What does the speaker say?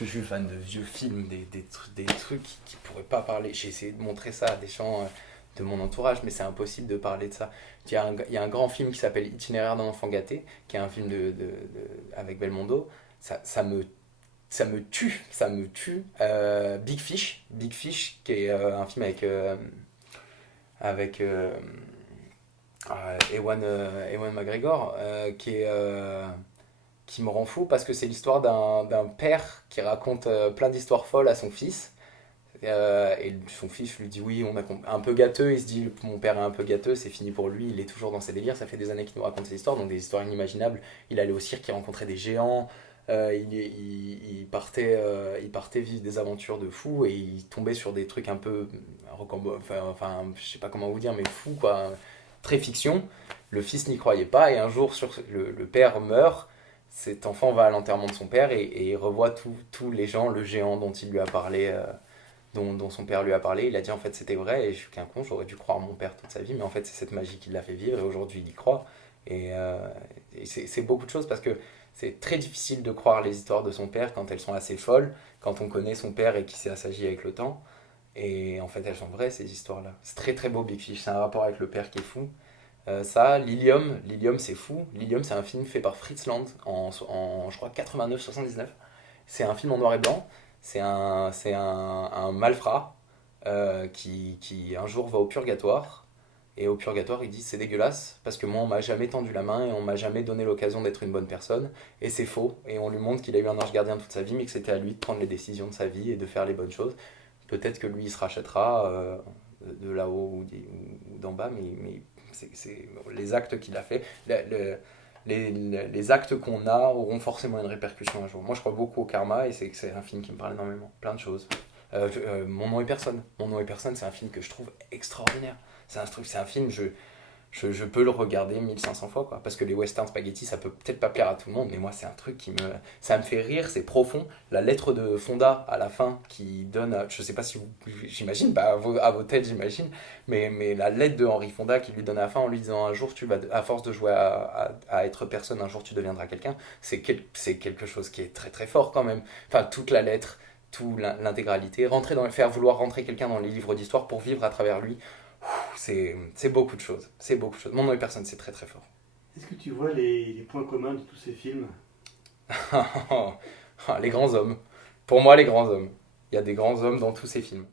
Je suis fan de vieux films, des trucs qui pourraient pas parler. J'ai essayé de montrer ça à des gens de mon entourage, mais c'est impossible de parler de ça. Il y a un grand film qui s'appelle Itinéraire d'un enfant gâté, qui est un film avec Belmondo. Ça, ça me, ça me tue, ça me tue. Big Fish, qui est un film avec Ewan McGregor, qui me rend fou parce que c'est l'histoire d'un père qui raconte plein d'histoires folles à son fils. Et son fils lui dit oui, un peu gâteux, il se dit mon père est un peu gâteux, c'est fini pour lui, il est toujours dans ses délires, ça fait des années qu'il nous raconte ces histoires, donc des histoires inimaginables. Il allait au cirque, il rencontrait des géants, il partait vivre des aventures de fou et il tombait sur des trucs un peu, je sais pas comment vous dire, mais fou quoi, très fiction. Le fils n'y croyait pas et un jour le père meurt, cet enfant va à l'enterrement de son père et il revoit tous les gens, le géant dont il lui a parlé. Dont son père lui a parlé, il a dit en fait c'était vrai et je suis qu'un con, j'aurais dû croire mon père toute sa vie, mais en fait c'est cette magie qui l'a fait vivre et aujourd'hui il y croit. Et, euh, et c'est beaucoup de choses parce que c'est très difficile de croire les histoires de son père quand elles sont assez folles, quand on connaît son père et qui s'est assagi avec le temps. Et en fait elles sont vraies ces histoires-là. C'est très très beau Big Fish, c'est un rapport avec le père qui est fou. Lilium c'est fou. Lilium c'est un film fait par Fritz Lang je crois 89-79. C'est un film en noir et blanc. Un malfrat qui un jour va au purgatoire. Et au purgatoire, il dit c'est dégueulasse parce que moi, on m'a jamais tendu la main et on m'a jamais donné l'occasion d'être une bonne personne. Et c'est faux. Et on lui montre qu'il a eu un ange gardien toute sa vie, mais que c'était à lui de prendre les décisions de sa vie et de faire les bonnes choses. Peut-être que lui, il se rachètera de là-haut ou d'en bas, mais les actes qu'il a fait. Les actes qu'on a auront forcément une répercussion un jour. Moi, je crois beaucoup au karma et c'est un film qui me parle énormément. Plein de choses. Mon nom est personne. Mon nom est personne, c'est un film que je trouve extraordinaire. C'est un film, je peux le regarder 1500 fois, quoi. Parce que les western spaghetti, ça peut peut-être pas plaire à tout le monde, mais moi, c'est un truc ça me fait rire, c'est profond. La lettre de Fonda à la fin qui donne, je sais pas si vous, j'imagine, pas à vos têtes, j'imagine, mais la lettre de Henry Fonda qui lui donne à la fin en lui disant un jour, à force de jouer à être personne, un jour tu deviendras quelqu'un, c'est quelque chose qui est très très fort quand même. Enfin, toute la lettre, toute l'intégralité, faire vouloir rentrer quelqu'un dans les livres d'histoire pour vivre à travers lui, c'est beaucoup de choses. C'est beaucoup de choses. Mon nom est personne, c'est très très fort. Est-ce que tu vois les points communs de tous ces films? Les grands hommes. Pour moi, les grands hommes. Il y a des grands hommes dans tous ces films.